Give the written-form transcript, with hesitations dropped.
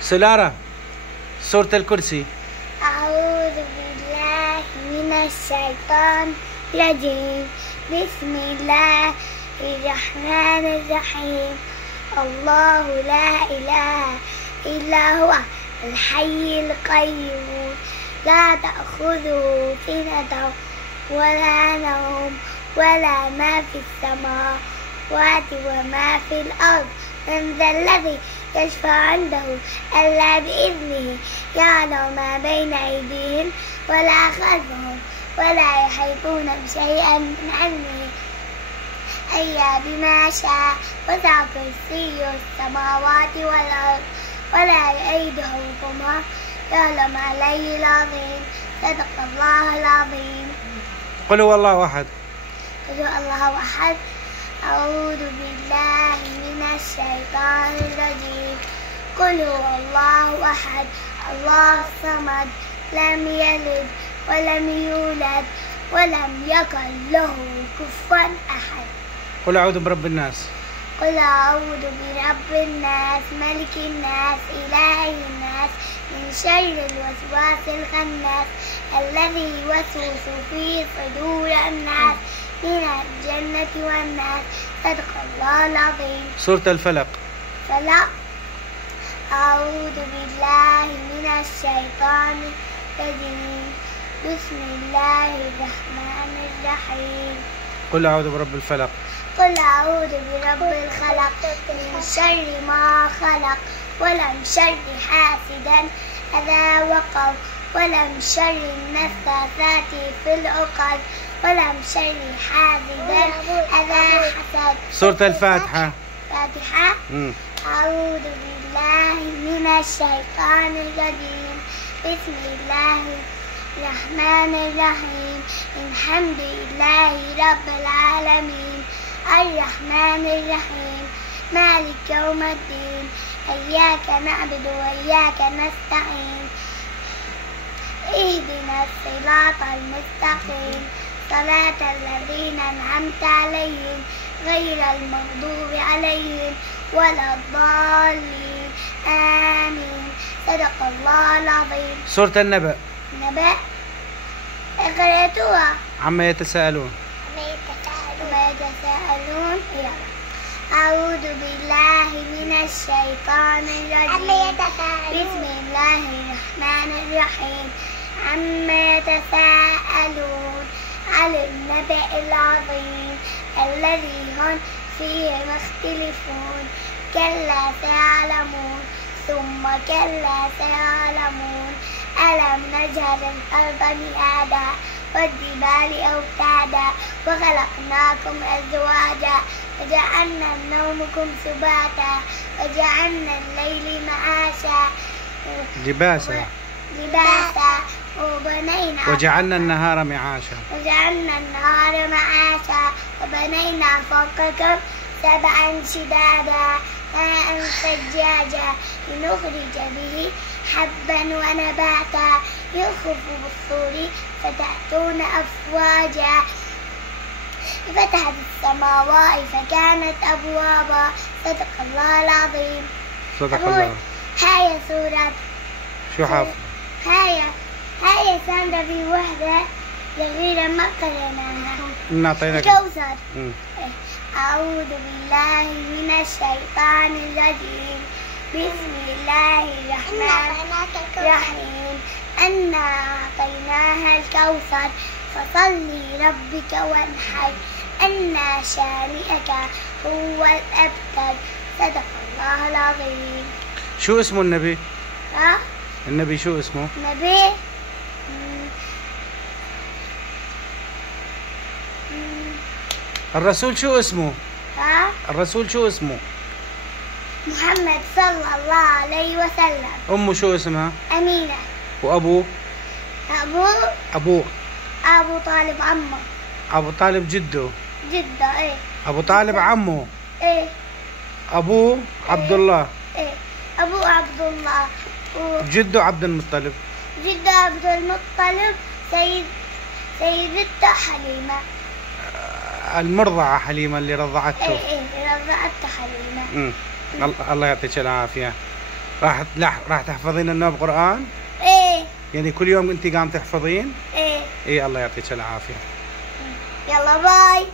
سلارة سورة الكرسي. أعوذ بالله من الشيطان الرجيم. بسم الله الرحمن الرحيم. الله لا إله إلا هو الحي القيوم لا تأخذه سنة ولا نوم ولا ما في السماوات وما في الأرض. من ذا الذي يشفع عنده إلا بإذنه يعلم ما بين أيديهم ولا خلفهم ولا يحيطون بشيء من علمه إلا بما شاء. وسع كرسيه السماوات والأرض ولا يؤوده حفظهما يعلم عليه العظيم. صدق الله العظيم. قل هو الله أحد. قل هو الله أحد. أعوذ بالله من الشيطان الرجيم. قل هو الله أحد الله الصمد لم يلد ولم يولد ولم يكن له كفوا أحد. قل أعوذ برب الناس. قل أعوذ برب الناس ملك الناس إله الناس من شر الوسواس الخناس الذي يوسوس في صدور الناس من الجنة والناس. صدق الله العظيم. سورة الفلق. فلق. أعوذ بالله من الشيطان الرجيم. بسم الله الرحمن الرحيم. قل أعوذ برب الفلق. قل أعوذ برب الخلق من شر ما خلق ولم شر حاسد إذا وقب ولم شر النفاثات في العقد ولم شر حاسد إذا حسد. سورة الفاتحة. فاتحة. أعوذ بالله من الشيطان الرجيم. بسم الله الرحمن الرحيم. الحمد لله رب العالمين الرحمن الرحيم مالك يوم الدين إياك نعبد وإياك نستعين اهدنا الصراط المستقيم صراط الذين أنعمت عليهم غير المغضوب عليهم ولا الضالين آمين. صدق الله العظيم. سورة النبأ. نبأ. قرأتوها. عما يتساءلون. أعوذ بالله من الشيطان الرجيم. بسم الله الرحمن الرحيم. عما يتساءلون عن النبأ العظيم الذي هم فيه مختلفون. كلا سيعلمون ثم كلا سيعلمون. ألم نجعل الأرض مهادا والجبال أوتادا وخلقناكم أزواجا وجعلنا نومكم سباتا وجعلنا الليل معاشا لباسا وجعلنا النهار معاشا وبنينا فوقكم سبعا شدادا ماء ثجاجا لنخرج به حبا ونباتا يخف بالصور فتأتون أفواجا فتحت السماوات فكانت أبوابا. صدق الله العظيم. صدق الله. هاي سورة شو حافظ؟ هاي ساندة في وحدة جميلة ما قريناها. نعطيناك الكوثر. أعوذ بالله من الشيطان الرجيم. بسم الله الرحمن الرحيم. أنا أعطيناها الكوثر فصل لربك وانحر أن شانئك هو الأبتر. صدق الله العظيم. شو اسمه النبي؟ ها؟ النبي شو اسمه؟ نبي الرسول شو اسمه؟ ها؟ الرسول شو اسمه؟ محمد صلى الله عليه وسلم. أمه شو اسمها؟ أمينة. وأبوه؟ أبوه أبو طالب عمه. أبو طالب جده. إيه. أبو طالب عمه. إيه. أبوه عبد الله. إيه. أبوه عبد الله. جده عبد المطلب. جده عبد المطلب سيدته حليمة. المرضعة حليمة اللي رضعته. إيه رضعته حليمة. الله يعطيك العافية. راح تحفظين لنا بقرآن؟ ايه. يعني كل يوم انت قام تحفظين؟ ايه. اي الله يعطيك العافية. يلا باي.